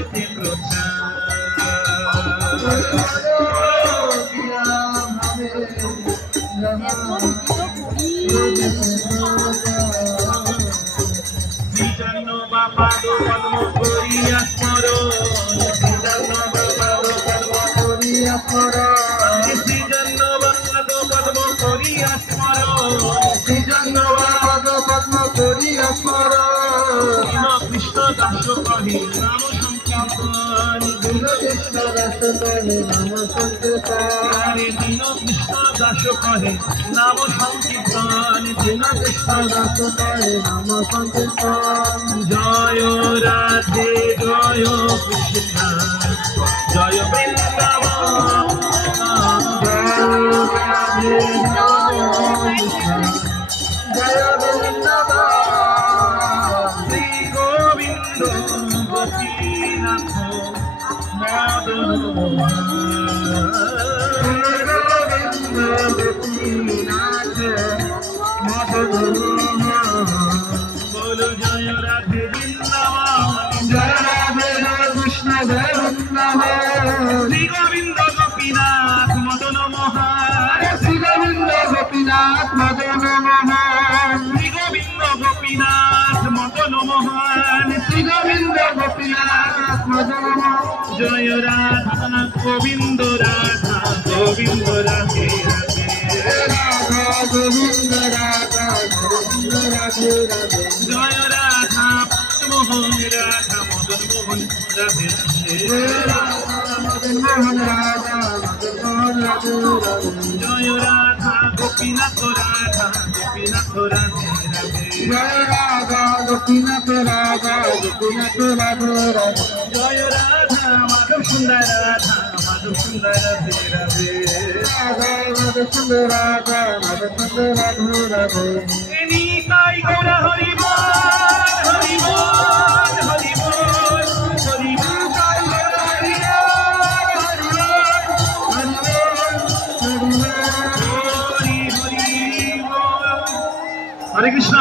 করিতে প্রচার। শ্রীচন্ন বাপাদ পদ্ম করিয়া স্মরণ, শ্রীচন্ন বাপাদ পদ্ম করিয়া স্মরণ, শ্রীচন্ন বাপাদ পদ্ম করিয়া স্মরণ, শ্রীচন্ন বাপাদ পদ্ম করিয়া স্মরণ। কৃষ্ণ দাস কহে নাম সংকীর্তন, কৃষ্ণ দাস কহে নাম সংকীর্তন, দীন কৃষ্ণ দাস কহে নাম সংকীর্তন, দীন কৃষ্ণ দাস কহে নাম সংকীর্তন। জয় রাধে জয় কৃষ্ণ জয় বৃন্দাবন, জয় রাধে জয় কৃষ্ণ জয় বৃন্দাবন। শ্রী গোবিন্দ গোপীনাথ মদন গোবিন্দ গোপীনাথ মদন। বলো জয় রাধে বৃন্দাবন, জয় রাধে জয় কৃষ্ণ জয় বৃন্দাবন। শ্রী গোবিন্দ গোপীনাথ মদন মোহন, শ্রী গোবিন্দ গোপীনাথ মদন মোহন, শ্রী গোবিন্দ গোপীনাথ মদন মোহন, শ্রী গোবিন্দ গোপীনাথ মদন মোহন। জয় রাধা গোবিন্দ রাধা গোবিন্দ রাধে রাধে, রাধা গোবিন্দ রাধা গোবিন্দ রাধে রাধে। জয় রাধা মোহন রাধা মদন মোহন রাধে রাধে, মদন মোহন রাধা মদন মোহন রাধে রাধে। জয় রাধা গোপীনাথ রাধা গোপীনাথ রাধে রাধে, জয় রাধা গোপীনাথ রাধা গোপীনাথ রাধে রাধে। জয় রাধা মাধব সুন্দর রাধা মাধব সুন্দর রাধে রাধে, রাধা মাধব সুন্দর রাধা মাধব সুন্দর রাধে রাধে। নিতাই গৌর হরি বল হরি বল হরি বল হরি বল, নিতাই গৌর হরি বল হরি বল হরি বল হরি বল। হরে কৃষ্ণ।